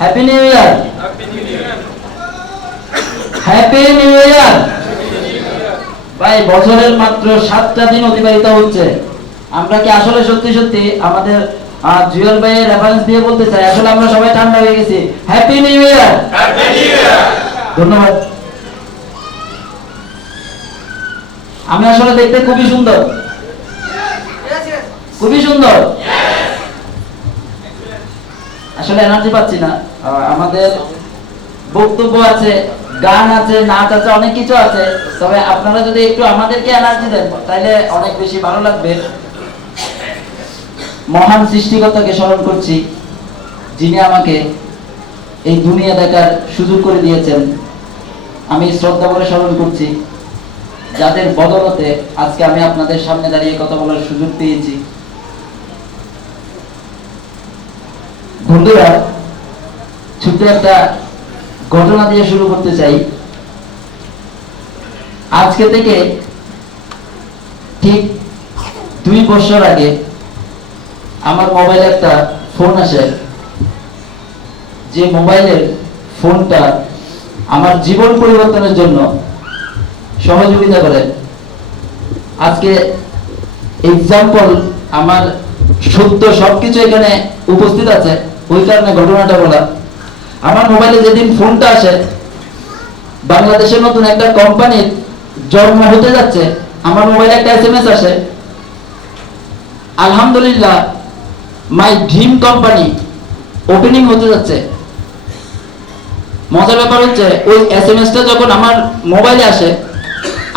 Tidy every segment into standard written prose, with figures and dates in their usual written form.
Happy new year, happy new year. ভাই বছরের মাত্র 7টা দিন অতিবাহিত হচ্ছে, আমরা কি আসলে সত্যি সত্যি আমাদের জুয়েল ভাইয়ের রেফারেন্স দিয়ে বলতে চাই আসলে আমরা সবাই ঠান্ডা হয়ে গেছি। Happy new year, happy new year. ধন্যবাদ। আমি আসলে দেখতে খুবই সুন্দর, খুবই সুন্দর। আসলে এনার্জি পাচ্ছি না। আমাদের বক্তব্য আছে, গান আছে, নাচ আছে, অনেক কিছু আছে, তবে আপনারা যদি একটু আমাদেরকে এনার্জি দেন তাহলে অনেক বেশি ভালো লাগবে। মহান সৃষ্টিকর্তাকে স্মরণ করছি, যিনি আমাকে এই দুনিয়া দেখার সুযোগ করে দিয়েছেন। আমি শ্রদ্ধা করে স্মরণ করছি যাদের বদলতে আজকে আমি আপনাদের সামনে দাঁড়িয়ে কথা বলার সুযোগ পেয়েছি। বন্ধুরা, ছোট্ট একটা ঘটনা দিয়ে শুরু করতে চাই। আজকে থেকে ঠিক 2 বছর আগে আমার মোবাইলে একটা ফোন আসে, যে মোবাইলের ফোনটা আমার জীবন পরিবর্তনের জন্য সহযোগিতা করে। আজকে এক্সাম্পল আমার সত্য সবকিছু এখানে উপস্থিত আছে, ওই কারণে ঘটনাটা বলা। আমার মোবাইলে যেদিন ফোনটা আসে, বাংলাদেশের নতুন একটা কোম্পানির জন্ম হতে যাচ্ছে, আমার মোবাইলে একটা SMS আসে, আলহামদুলিল্লাহ মাই ড্রিম কোম্পানি ওপেনিং হতে যাচ্ছে। মজার ব্যাপার হচ্ছে ওই SMS-টা যখন আমার মোবাইলে আসে,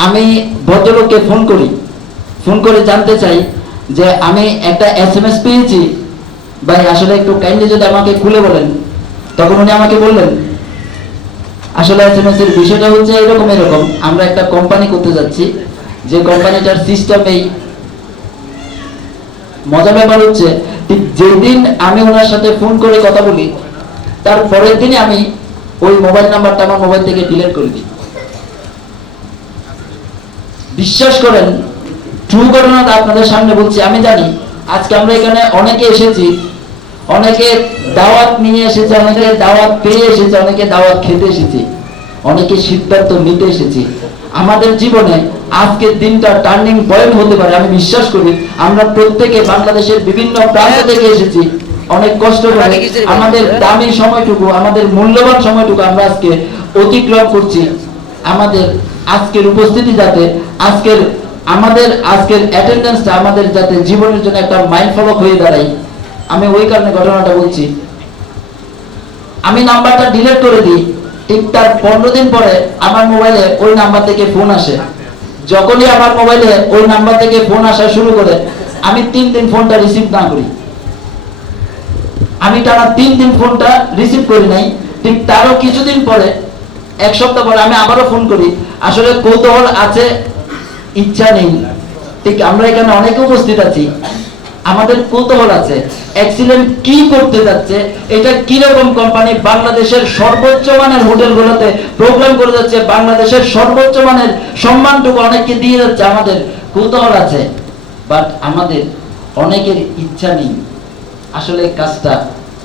আমি ভদ্রলোককে ফোন করে জানতে চাই যে আমি একটা SMS পেয়েছি ভাই, আসলে একটু কাইন্ডলি যদি আমাকে খুলে বলেন। তখন উনি আমাকে বললেন আসলে SMS এর বিষয়টা হচ্ছে এরকম, আমরা একটা কোম্পানি করতে যাচ্ছি, যে কোম্পানিটার সিস্টেম এই। মজার ব্যাপার হচ্ছে ঠিক যেদিন আমি ওনার সাথে ফোন করে কথা বলি, তার পরের দিনে আমি ওই মোবাইল নাম্বারটা আমার মোবাইল থেকে ডিলিট করে দিই। বিশ্বাস করেন, ট্রু ঘটনাটা আপনাদের সামনে বলছি। আমি জানি আজকে আমরা এখানে অনেকে এসেছি, অনেকে দাওয়াত নিয়ে এসেছে, অনেকে দাওয়াত পেয়ে এসেছে, অনেকে দাওয়াত খেতে এসেছি, অনেকে সিদ্ধান্ত নিতে এসেছি। আমাদের জীবনে আজকের দিনটা টার্নিং পয়েন্ট হতে পারে, আমি বিশ্বাস করি। আমরা প্রত্যেকে বাংলাদেশের বিভিন্ন প্রান্ত থেকে এসেছি, অনেক কষ্ট করে আমাদের দামি সময়টুকু, আমাদের মূল্যবান সময়টুকু আমরা আজকে অতিক্রম করছি। আমাদের আজকের উপস্থিতি যাতে আমাদের আজকের অ্যাটেন্ডেন্সটা আমাদের যাতে জীবনের জন্য একটা মাইন্ড ফলক হয়ে দাঁড়ায়, আমি ওই কারণে ঘটনাটা বলছি। আমি নাম্বারটা ডিলিট করে দিই, ঠিক তার 15 দিন পরে আমার মোবাইলে ওই নাম্বার থেকে ফোন আসে। যখনই আমার মোবাইলে ওই নাম্বার থেকে ফোন আসা শুরু করে, আমি 3 দিন ফোনটা রিসিভ না করি। আমি টানা 3 দিন ফোনটা রিসিভ করি নাই। ঠিক তারও কিছুদিন পরে, 1 সপ্তাহ পরে আমি আবারও ফোন করি। আসলে কৌতূহল আছে, ইচ্ছা নেই। ঠিক আমরা এখানে অনেকে উপস্থিত আছি, আমাদের কৌতূহল আছে এক্সিলেন্ট কি করতে যাচ্ছে, এটা কিরকম কোম্পানি, বাংলাদেশের সর্বোচ্চ মানের হোটেলগুলোতে প্রোগ্রাম করে যাচ্ছে, বাংলাদেশের সর্বোচ্চ মানের সম্মানটুকু অনেককে দিয়ে যাচ্ছে। আমাদের কৌতূহল আছে, বাট আমাদের অনেকের ইচ্ছা নেই আসলে কাজটা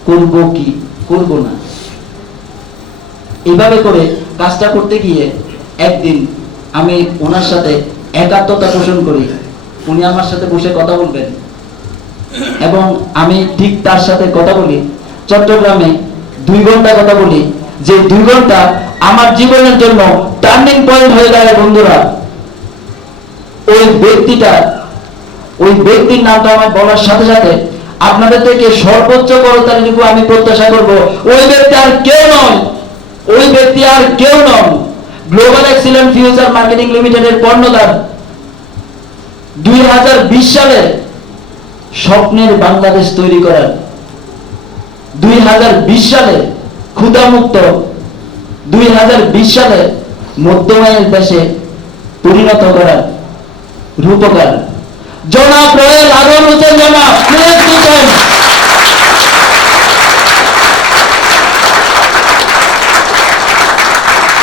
করব কি করব না। এইভাবে করে কাজটা করতে গিয়ে একদিন আমি ওনার সাথে একাত্মতা পোষণ করি। উনি আমার সাথে বসে কথা বলবেন এবং আমি ঠিক তার সাথে কথা বলি। চট্টগ্রামে 2 ঘন্টা কথা বলি, যে 2 ঘন্টা আমার জীবনের জন্য টার্নিং পয়েন্ট হয়ে দাঁড়ায়। বন্ধুরা, ওই ব্যক্তির নামটা আমার বলার সাথে সাথে আপনাদের থেকে সর্বোচ্চ করতালিটুকু আমি প্রত্যাশা করব। ওই ব্যক্তি আর কেউ নন, গ্লোবাল এক্সিলেন্ট ফিউচার মার্কেটিং লিমিটেডের কর্ণধার। 2020 সালে স্বপ্নের বাংলাদেশ তৈরি করার, 2020 সালে ক্ষুধামুক্ত, 2020 সালে মধ্যমায়ের দেশে পরিণত করার রূপকার জনাব রয়েল হারুন হোসেন। জনাব